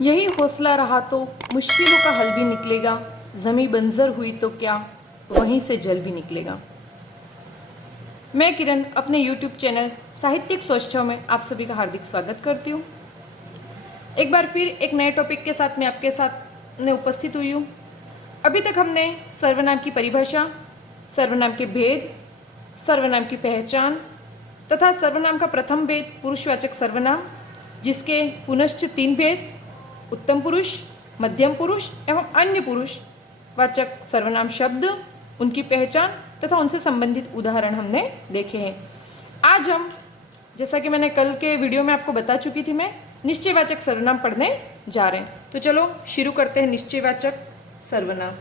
यही हौसला रहा तो मुश्किलों का हल भी निकलेगा। ज़मीं बंजर हुई तो क्या, वहीं से जल भी निकलेगा। मैं किरण अपने YouTube चैनल साहित्यिक सोचों में आप सभी का हार्दिक स्वागत करती हूँ। एक बार फिर एक नए टॉपिक के साथ मैं आपके साथ में उपस्थित हुई हूँ। अभी तक हमने सर्वनाम की परिभाषा, सर्वनाम के भेद, सर्वनाम की पहचान तथा सर्वनाम का प्रथम भेद पुरुषवाचक सर्वनाम, जिसके पुनश्च 3 भेद उत्तम पुरुष, मध्यम पुरुष एवं अन्य पुरुष वाचक सर्वनाम शब्द, उनकी पहचान तथा उनसे संबंधित उदाहरण हमने देखे हैं। आज हम, जैसा कि मैंने कल के वीडियो में आपको बता चुकी थी, मैं निश्चयवाचक सर्वनाम पढ़ने जा रहे हैं। तो चलो शुरू करते हैं निश्चयवाचक सर्वनाम।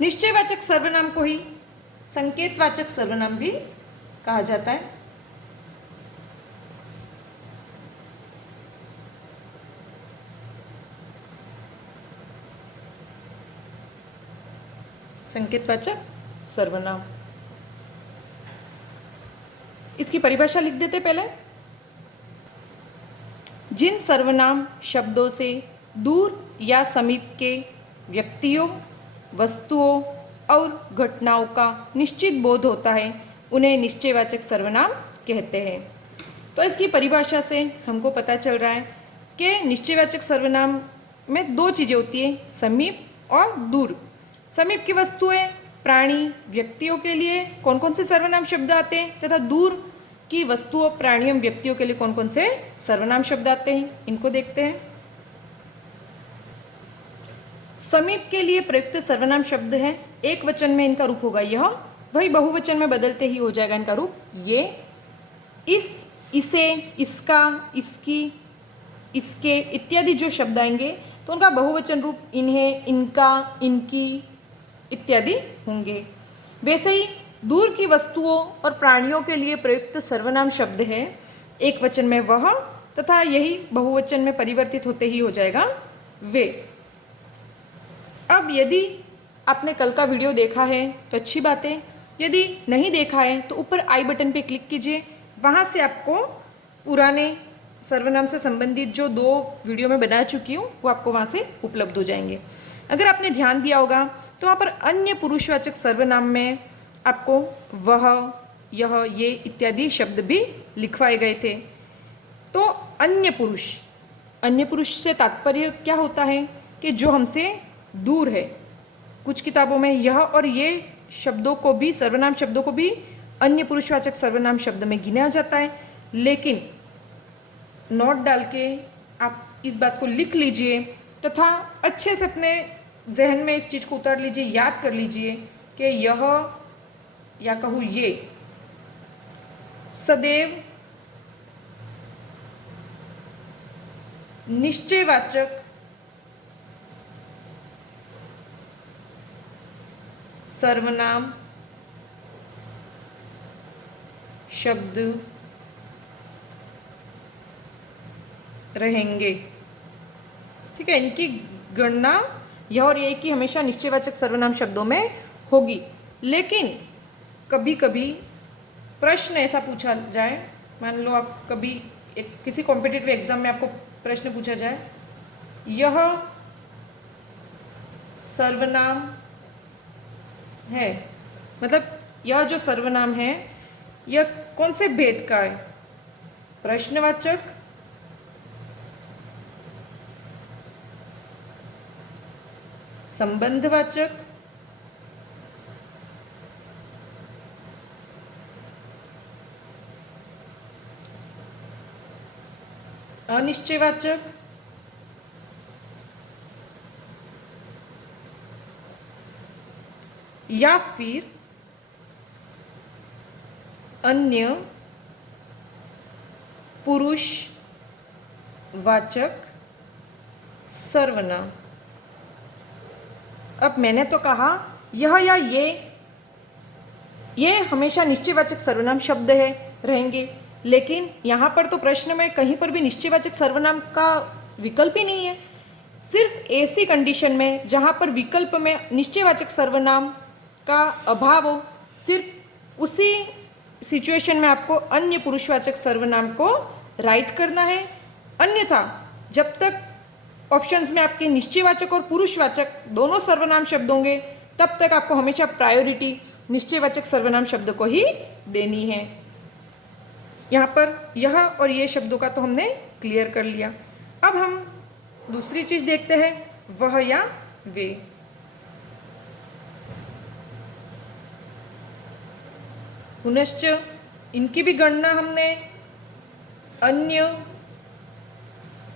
निश्चयवाचक सर्वनाम को ही संकेतवाचक सर्वनाम भी कहा जाता है। संकेतवाचक सर्वनाम, इसकी परिभाषा लिख देते पहले। जिन सर्वनाम शब्दों से दूर या समीप के व्यक्तियों, वस्तुओं और घटनाओं का निश्चित बोध होता है, उन्हें निश्चयवाचक सर्वनाम कहते हैं। तो इसकी परिभाषा से हमको पता चल रहा है कि निश्चयवाचक सर्वनाम में 2 चीज़ें होती हैं, समीप और दूर। समीप की वस्तुएं, प्राणी, व्यक्तियों के लिए कौन कौन से सर्वनाम शब्द आते हैं तथा दूर की वस्तुओं, प्राणियों, व्यक्तियों के लिए कौन कौन से सर्वनाम शब्द आते हैं, इनको देखते हैं। समीप के लिए प्रयुक्त सर्वनाम शब्द है, एक वचन में इनका रूप होगा यह, वही बहुवचन में बदलते ही हो जाएगा इनका रूप ये। इस, इसे, इसका, इसकी, इसके इत्यादि जो शब्द आएंगे तो उनका बहुवचन रूप इन्हें, इनका, इनकी इत्यादि होंगे। वैसे ही दूर की वस्तुओं और प्राणियों के लिए प्रयुक्त सर्वनाम शब्द है, एक वचन में वह तथा यही बहुवचन में परिवर्तित होते ही हो जाएगा वे। अब यदि आपने कल का वीडियो देखा है तो अच्छी बात है, यदि नहीं देखा है तो ऊपर आई बटन पे क्लिक कीजिए, वहाँ से आपको पुराने सर्वनाम से संबंधित जो 2 वीडियो में बना चुकी हूँ वो आपको वहाँ से उपलब्ध हो जाएंगे। अगर आपने ध्यान दिया होगा तो वहाँ पर अन्य पुरुषवाचक सर्वनाम में आपको वह, यह, ये इत्यादि शब्द भी लिखवाए गए थे। तो अन्य पुरुष से तात्पर्य क्या होता है कि जो हमसे दूर है। कुछ किताबों में यह और ये शब्दों को भी, सर्वनाम शब्दों को भी अन्य पुरुषवाचक सर्वनाम शब्द में गिना जाता है, लेकिन नोट डाल के आप इस बात को लिख लीजिए तथा अच्छे से अपने जहन में इस चीज़ को उतार लीजिए, याद कर लीजिए कि यह या कहूँ ये सदैव निश्चयवाचक सर्वनाम शब्द रहेंगे। ठीक है, इनकी गणना यह और ये कि हमेशा निश्चयवाचक सर्वनाम शब्दों में होगी। लेकिन कभी कभी प्रश्न ऐसा पूछा जाए, मान लो आप कभी किसी कॉम्पिटिटिव एग्जाम में आपको प्रश्न पूछा जाए, यह सर्वनाम है, मतलब यह जो सर्वनाम है यह कौन से भेद का है, प्रश्नवाचक, संबंधवाचक, अनिश्चयवाचक, या फिर अन्य पुरुषवाचक सर्वनाम। अब मैंने तो कहा यह या ये हमेशा निश्चयवाचक सर्वनाम शब्द है रहेंगे, लेकिन यहाँ पर तो प्रश्न में कहीं पर भी निश्चयवाचक सर्वनाम का विकल्प ही नहीं है। सिर्फ ऐसी कंडीशन में जहाँ पर विकल्प में निश्चयवाचक सर्वनाम का अभाव हो, सिर्फ उसी सिचुएशन में आपको अन्य पुरुषवाचक सर्वनाम को राइट करना है। अन्यथा जब तक ऑप्शंस में आपके निश्चयवाचक और पुरुषवाचक दोनों सर्वनाम शब्द होंगे, तब तक आपको हमेशा प्रायोरिटी निश्चयवाचक सर्वनाम शब्द को ही देनी है। यहाँ पर यह और ये शब्दों का तो हमने क्लियर कर लिया। अब हम दूसरी चीज देखते हैं, वह या वे। पुनश्च इनकी भी गणना हमने अन्य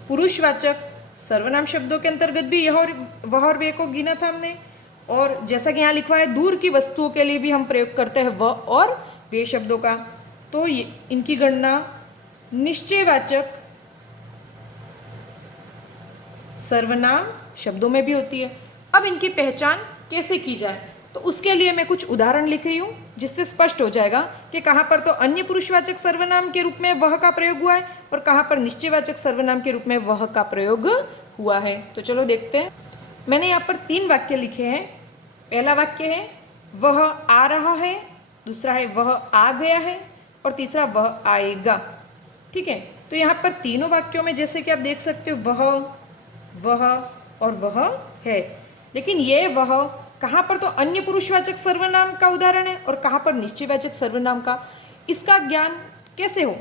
पुरुषवाचक सर्वनाम शब्दों के अंतर्गत भी यह और वह और वे को गिना था हमने। और जैसा कि यहाँ लिखा है, दूर की वस्तुओं के लिए भी हम प्रयोग करते हैं वह और वे शब्दों का। तो इनकी गणना निश्चयवाचक सर्वनाम शब्दों में भी होती है। अब इनकी पहचान कैसे की जाए, तो उसके लिए मैं कुछ उदाहरण लिख रही हूँ, जिससे स्पष्ट हो जाएगा कि कहाँ पर तो अन्य पुरुषवाचक सर्वनाम के रूप में वह का प्रयोग हुआ है और कहाँ पर निश्चयवाचक सर्वनाम के रूप में वह का प्रयोग हुआ है। तो चलो देखते हैं। मैंने यहाँ पर 3 वाक्य लिखे हैं। पहला वाक्य है वह आ रहा है, दूसरा है वह आ गया है और तीसरा वह आएगा। ठीक है, तो यहाँ पर तीनों वाक्यों में जैसे कि आप देख सकते हो वह और वह है, लेकिन ये वह कहाँ पर तो अन्य पुरुषवाचक सर्वनाम का उदाहरण है और कहाँ पर निश्चयवाचक सर्वनाम का। इसका ज्ञान कैसे हो,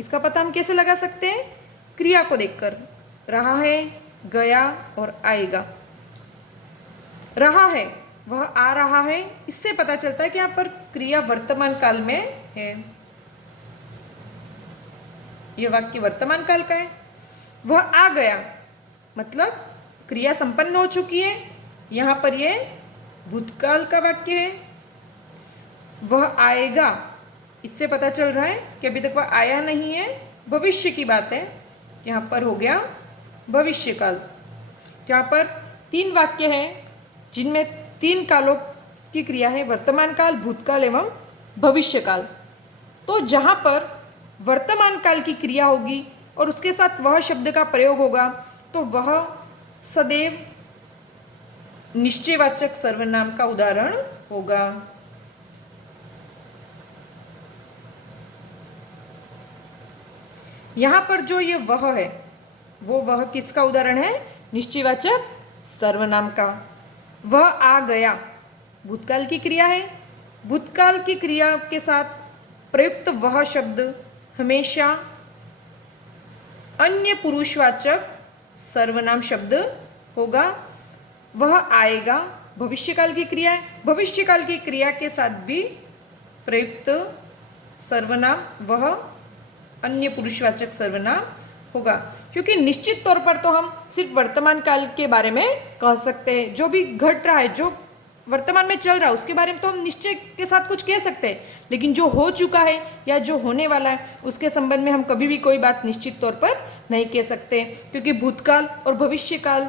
इसका पता हम कैसे लगा सकते हैं? क्रिया को देखकर। रहा है, गया और आएगा। रहा है, वह आ रहा है, इससे पता चलता है कि यहाँ पर क्रिया वर्तमान काल में है। यह वाक्य वर्तमान काल का है। वह आ गया मतलब क्रिया संपन्न हो चुकी है, यहाँ पर यह भूतकाल का वाक्य है। वह आएगा, इससे पता चल रहा है कि अभी तक वह आया नहीं है, भविष्य की बात है, यहाँ पर हो गया भविष्यकाल। यहाँ पर 3 वाक्य हैं जिनमें 3 कालों की क्रिया है, वर्तमान काल, भूतकाल एवं भविष्यकाल। तो जहाँ पर वर्तमान काल की क्रिया होगी और उसके साथ वह शब्द का प्रयोग होगा, तो वह सदैव निश्चयवाचक सर्वनाम का उदाहरण होगा। यहां पर जो ये वह है, वो वह किसका उदाहरण है? निश्चयवाचक सर्वनाम का। वह आ गया भूतकाल की क्रिया है। भूतकाल की क्रिया के साथ प्रयुक्त वह शब्द हमेशा अन्य पुरुषवाचक सर्वनाम शब्द होगा। वह आएगा भविष्यकाल की क्रिया है। भविष्यकाल की क्रिया के साथ भी प्रयुक्त सर्वनाम वह अन्य पुरुषवाचक सर्वनाम होगा, क्योंकि निश्चित तौर पर तो हम सिर्फ वर्तमान काल के बारे में कह सकते हैं। जो भी घट रहा है, जो वर्तमान में चल रहा है, उसके बारे में तो हम निश्चय के साथ कुछ कह सकते हैं, लेकिन जो हो चुका है या जो होने वाला है उसके संबंध में हम कभी भी कोई बात निश्चित तौर पर नहीं कह सकते, क्योंकि भूतकाल और भविष्यकाल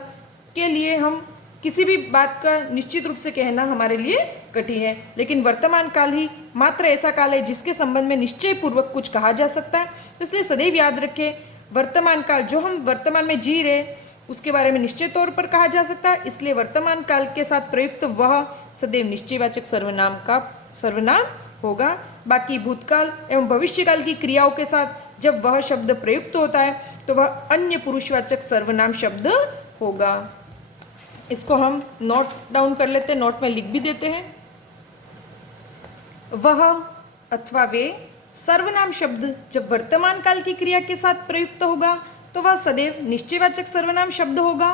के लिए हम किसी भी बात का निश्चित रूप से कहना हमारे लिए कठिन है। लेकिन वर्तमान काल ही मात्र ऐसा काल है जिसके संबंध में निश्चय पूर्वक कुछ कहा जा सकता है। इसलिए सदैव याद रखें, वर्तमान काल जो हम वर्तमान में जी रहे उसके बारे में निश्चित तौर पर कहा जा सकता है। इसलिए वर्तमान काल के साथ प्रयुक्त वह सदैव निश्चयवाचक सर्वनाम का सर्वनाम होगा। बाकी भूतकाल एवं भविष्यकाल की क्रियाओं के साथ जब वह शब्द प्रयुक्त होता है तो वह अन्य पुरुषवाचक सर्वनाम शब्द होगा। इसको हम नोट डाउन कर लेते हैं, नोट में लिख भी देते हैं। वह अथवा वे सर्वनाम शब्द जब वर्तमान काल की क्रिया के साथ प्रयुक्त होगा तो वह सदैव निश्चयवाचक सर्वनाम शब्द होगा,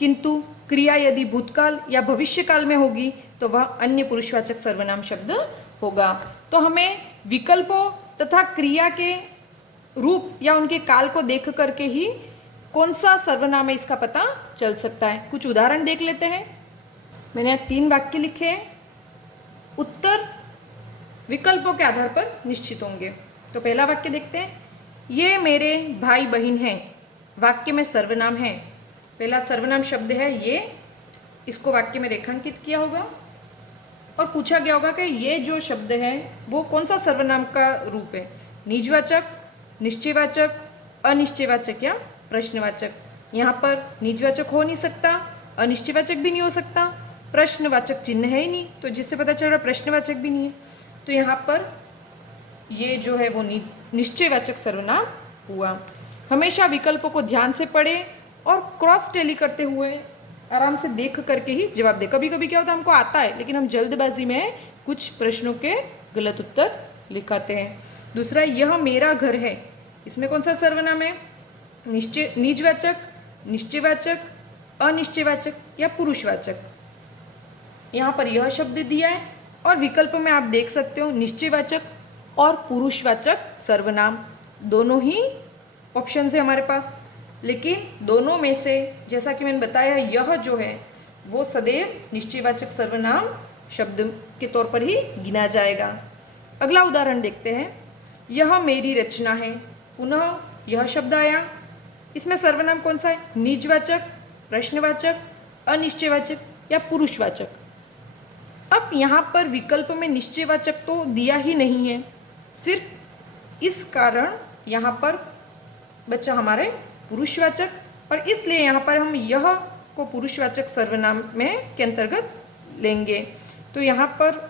किंतु क्रिया यदि भूतकाल या भविष्यकाल में होगी तो वह अन्य पुरुषवाचक सर्वनाम शब्द होगा। तो हमें विकल्पों तथा क्रिया के रूप या उनके काल को देख करके ही कौन सा सर्वनाम है इसका पता चल सकता है। कुछ उदाहरण देख लेते हैं। मैंने यहाँ 3 वाक्य लिखे हैं। उत्तर विकल्पों के आधार पर निश्चित होंगे। तो पहला वाक्य देखते हैं, ये मेरे भाई बहन हैं। वाक्य में सर्वनाम है, पहला सर्वनाम शब्द है ये, इसको वाक्य में रेखांकित किया होगा और पूछा गया होगा कि ये जो शब्द है वो कौन सा सर्वनाम का रूप है, निजवाचक, निश्चयवाचक, अनिश्चयवाचक या प्रश्नवाचक। यहाँ पर निजवाचक हो नहीं सकता, अनिश्चयवाचक भी नहीं हो सकता, प्रश्नवाचक चिन्ह है ही नहीं, तो जिससे पता चल रहा है प्रश्नवाचक भी नहीं है। तो यहाँ पर ये जो है वो निश्चयवाचक सर्वनाम हुआ। हमेशा विकल्पों को ध्यान से पढ़े और क्रॉस टेली करते हुए आराम से देख करके ही जवाब दे। कभी कभी क्या होता है, हमको आता है लेकिन हम जल्दबाजी में कुछ प्रश्नों के गलत उत्तर लिखाते हैं। दूसरा, यह मेरा घर है, इसमें कौन सा सर्वनाम है? निजवाचक, निश्चयवाचक, अनिश्चयवाचक या पुरुषवाचक। यहाँ पर यह शब्द दिया है और विकल्प में आप देख सकते हो निश्चयवाचक और पुरुषवाचक सर्वनाम दोनों ही ऑप्शन है हमारे पास। लेकिन दोनों में से जैसा कि मैंने बताया, यह जो है वो सदैव निश्चयवाचक सर्वनाम शब्द के तौर पर ही गिना जाएगा। अगला उदाहरण देखते हैं। यह मेरी रचना है, पुनः यह शब्द आया, इसमें सर्वनाम कौन सा है? निजवाचक, प्रश्नवाचक, अनिश्चयवाचक या पुरुषवाचक। अब यहाँ पर विकल्प में निश्चयवाचक तो दिया ही नहीं है, सिर्फ इस कारण यहाँ पर बच्चा हमारे पुरुषवाचक, और इसलिए यहाँ पर हम यह को पुरुषवाचक सर्वनाम में के अंतर्गत लेंगे। तो यहाँ पर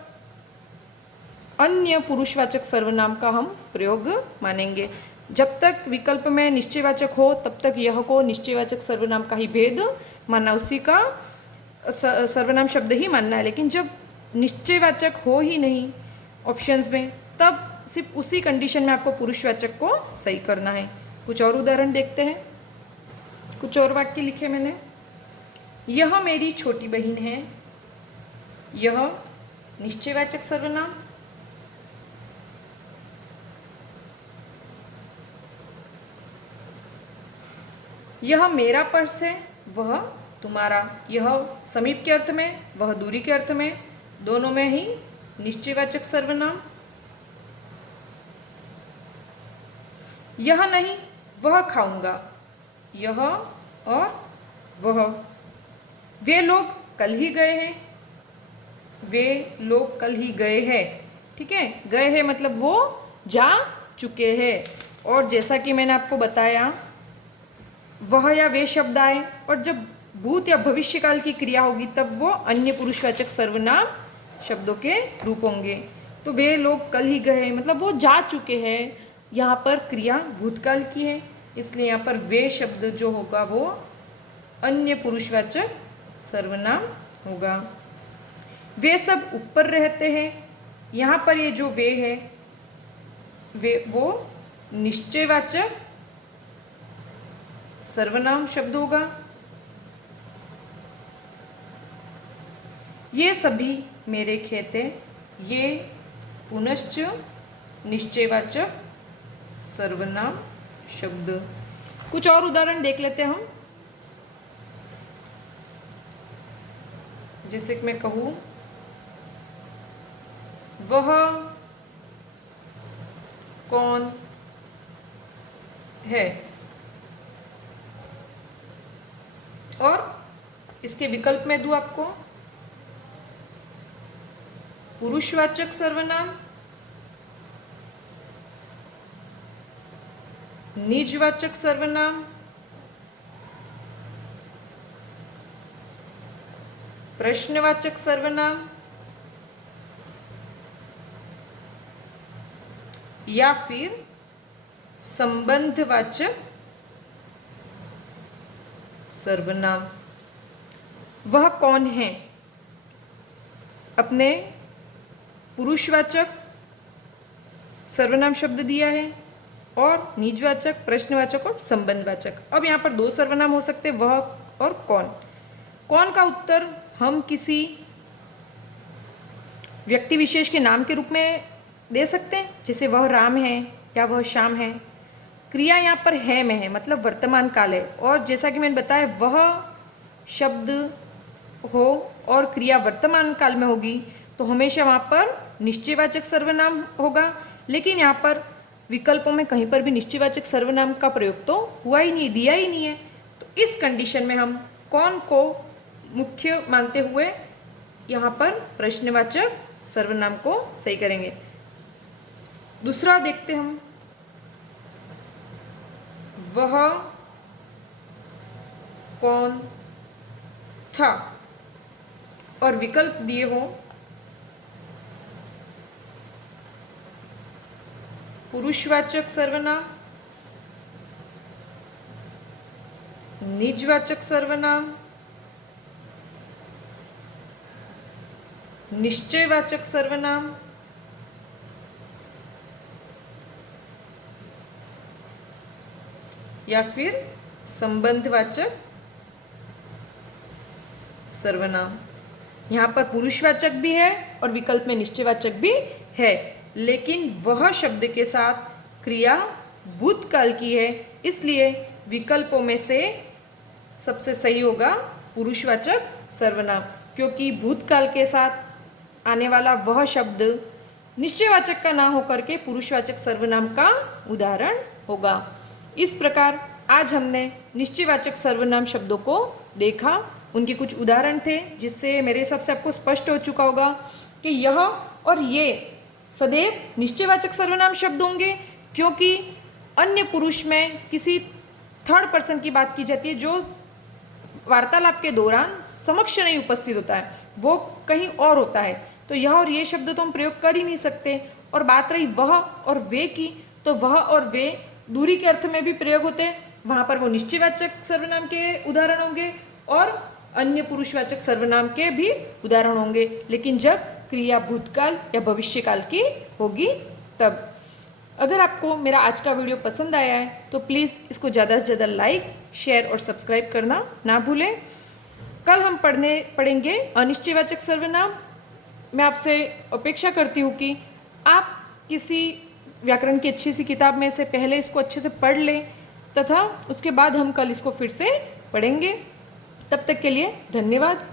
अन्य पुरुषवाचक सर्वनाम का हम प्रयोग मानेंगे। जब तक विकल्प में निश्चयवाचक हो तब तक यह को निश्चयवाचक सर्वनाम का ही भेद मानना, उसी का सर्वनाम शब्द ही मानना है। लेकिन जब निश्चयवाचक हो ही नहीं ऑप्शंस में, तब सिर्फ उसी कंडीशन में आपको पुरुषवाचक को सही करना है। कुछ और उदाहरण देखते हैं, कुछ और वाक्य लिखे मैंने। यह मेरी छोटी बहन है, यह निश्चयवाचक सर्वनाम, यह मेरा पर्स है, वह तुम्हारा, यह समीप के अर्थ में, वह दूरी के अर्थ में, दोनों में ही निश्चयवाचक सर्वनाम। यह नहीं, वह खाऊंगा, यह और वह। वे लोग कल ही गए हैं, वे लोग कल ही गए हैं, ठीक है। गए हैं मतलब वो जा चुके हैं। और जैसा कि मैंने आपको बताया, वह या वे शब्द आए और जब भूत या भविष्यकाल की क्रिया होगी तब वो अन्य पुरुषवाचक सर्वनाम शब्दों के रूप होंगे। तो वे लोग कल ही गए मतलब वो जा चुके हैं, यहाँ पर क्रिया भूतकाल की है, इसलिए यहाँ पर वे शब्द जो होगा वो अन्य पुरुषवाचक सर्वनाम होगा। वे सब ऊपर रहते हैं, यहाँ पर ये जो वे है वो निश्चयवाचक सर्वनाम शब्द होगा। ये सभी मेरे खेत हैं, ये पुनश्च निश्चयवाचक सर्वनाम शब्द। कुछ और उदाहरण देख लेते हैं हम। जैसे कि मैं कहूँ, वह कौन है, और इसके विकल्प में दूँ आपको पुरुषवाचक सर्वनाम, निजवाचक सर्वनाम, प्रश्नवाचक सर्वनाम या फिर संबंधवाचक सर्वनाम। वह कौन है अपने पुरुषवाचक सर्वनाम शब्द दिया है और निजवाचक, प्रश्नवाचक और संबंधवाचक। अब यहाँ पर दो सर्वनाम हो सकते हैं, वह और कौन। कौन का उत्तर हम किसी व्यक्ति विशेष के नाम के रूप में दे सकते हैं, जैसे वह राम है या वह श्याम है। क्रिया यहाँ पर है में है मतलब वर्तमान काल है, और जैसा कि मैंने बताया वह शब्द हो और क्रिया वर्तमान काल में होगी तो हमेशा वहाँ पर निश्चयवाचक सर्वनाम होगा। लेकिन यहाँ पर विकल्पों में कहीं पर भी निश्चयवाचक सर्वनाम का प्रयोग तो हुआ ही नहीं, दिया ही नहीं है। तो इस कंडीशन में हम कौन को मुख्य मानते हुए यहाँ पर प्रश्नवाचक सर्वनाम को सही करेंगे। दूसरा देखते हम, वह कौन था और विकल्प दिए हो पुरुषवाचक सर्वनाम, निजवाचक सर्वनाम, निश्चयवाचक सर्वनाम, या फिर संबंधवाचक सर्वनाम। यहाँ पर पुरुषवाचक भी है और विकल्प में निश्चयवाचक भी है, लेकिन वह शब्द के साथ क्रिया भूतकाल की है, इसलिए विकल्पों में से सबसे सही होगा पुरुषवाचक सर्वनाम, क्योंकि भूतकाल के साथ आने वाला वह शब्द निश्चयवाचक का ना होकर के पुरुषवाचक सर्वनाम का उदाहरण होगा। इस प्रकार आज हमने निश्चयवाचक सर्वनाम शब्दों को देखा, उनके कुछ उदाहरण थे, जिससे मेरे हिसाब से आपको स्पष्ट हो चुका होगा कि यह और ये सदैव निश्चयवाचक सर्वनाम शब्द होंगे, क्योंकि अन्य पुरुष में किसी थर्ड पर्सन की बात की जाती है जो वार्तालाप के दौरान समक्ष नहीं उपस्थित होता है, वो कहीं और होता है। तो यह और ये शब्द तो हम प्रयोग कर ही नहीं सकते। और बात रही वह और वे की, तो वह और वे दूरी के अर्थ में भी प्रयोग होते हैं, वहाँ पर वो निश्चयवाचक सर्वनाम के उदाहरण होंगे और अन्य पुरुषवाचक सर्वनाम के भी उदाहरण होंगे, लेकिन जब क्रिया भूतकाल या भविष्यकाल की होगी तब। अगर आपको मेरा आज का वीडियो पसंद आया है तो प्लीज़ इसको ज़्यादा से ज़्यादा लाइक, शेयर और सब्सक्राइब करना ना भूलें। कल हम पढ़ेंगे अनिश्चयवाचक सर्वनाम। मैं आपसे अपेक्षा करती हूँ कि आप किसी व्याकरण की अच्छी सी किताब में से पहले इसको अच्छे से पढ़ लें, तथा उसके बाद हम कल इसको फिर से पढ़ेंगे। तब तक के लिए धन्यवाद।